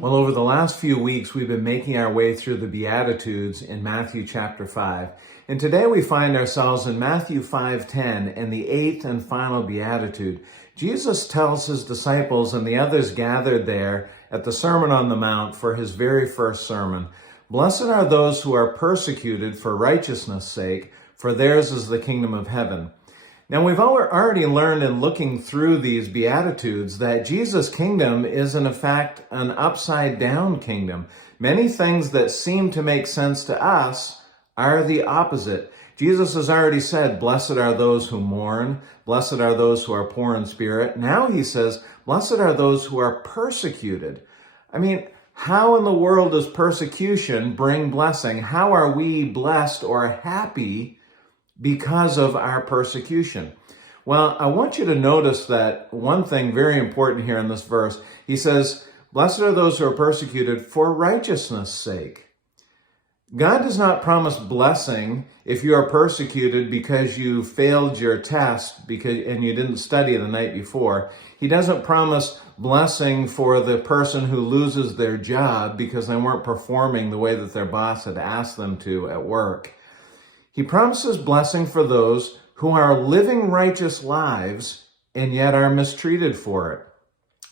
Well, over the last few weeks, we've been making our way through the Beatitudes in Matthew chapter 5. And today we find ourselves in Matthew 5:10 and the eighth and final Beatitude. Jesus tells his disciples and the others gathered there at the Sermon on the Mount for his very first sermon, "Blessed are those who are persecuted for righteousness' sake, for theirs is the kingdom of heaven." Now, we've already learned in looking through these Beatitudes that Jesus' kingdom is in fact an upside-down kingdom. Many things that seem to make sense to us are the opposite. Jesus has already said, "Blessed are those who mourn, blessed are those who are poor in spirit." Now he says, "Blessed are those who are persecuted." I mean, how in the world does persecution bring blessing? How are we blessed or happy because of our persecution? Well, I want you to notice that one thing very important here in this verse. He says, "Blessed are those who are persecuted for righteousness' sake." God does not promise blessing if you are persecuted because you failed your test and you didn't study the night before. He doesn't promise blessing for the person who loses their job because they weren't performing the way that their boss had asked them to at work. He promises blessing for those who are living righteous lives and yet are mistreated for it.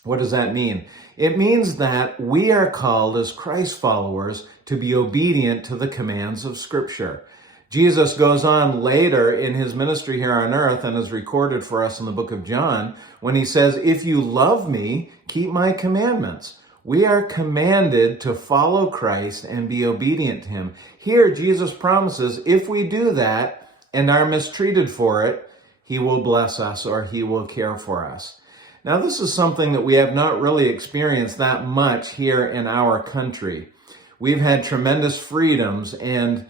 What does that mean? It means that we are called as Christ followers to be obedient to the commands of Scripture. Jesus goes on later in his ministry here on earth and is recorded for us in the book of John when he says, "If you love me, keep my commandments." We are commanded to follow Christ and be obedient to him. Here, Jesus promises if we do that and are mistreated for it, he will bless us or he will care for us. Now, this is something that we have not really experienced that much here in our country. We've had tremendous freedoms and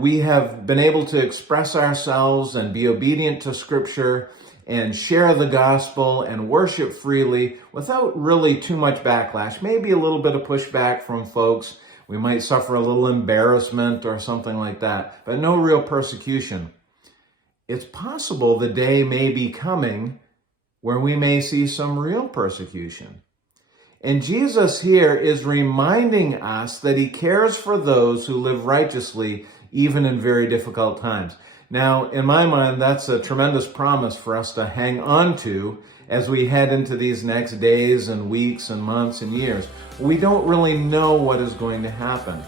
we have been able to express ourselves and be obedient to Scripture and share the gospel and worship freely without really too much backlash. Maybe a little bit of pushback from folks. We might suffer a little embarrassment or something like that, but no real persecution. It's possible the day may be coming where we may see some real persecution. And Jesus here is reminding us that he cares for those who live righteously even in very difficult times. Now, in my mind, that's a tremendous promise for us to hang on to as we head into these next days and weeks and months and years. We don't really know what is going to happen.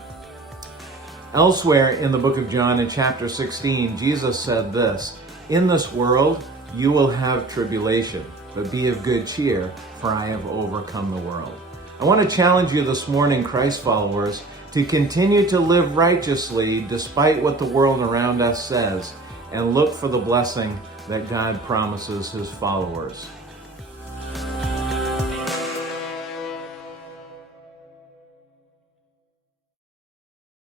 Elsewhere in the book of John in chapter 16, Jesus said this, "In this world you will have tribulation, but be of good cheer, for I have overcome the world." I want to challenge you this morning, Christ followers, to continue to live righteously despite what the world around us says, and look for the blessing that God promises his followers.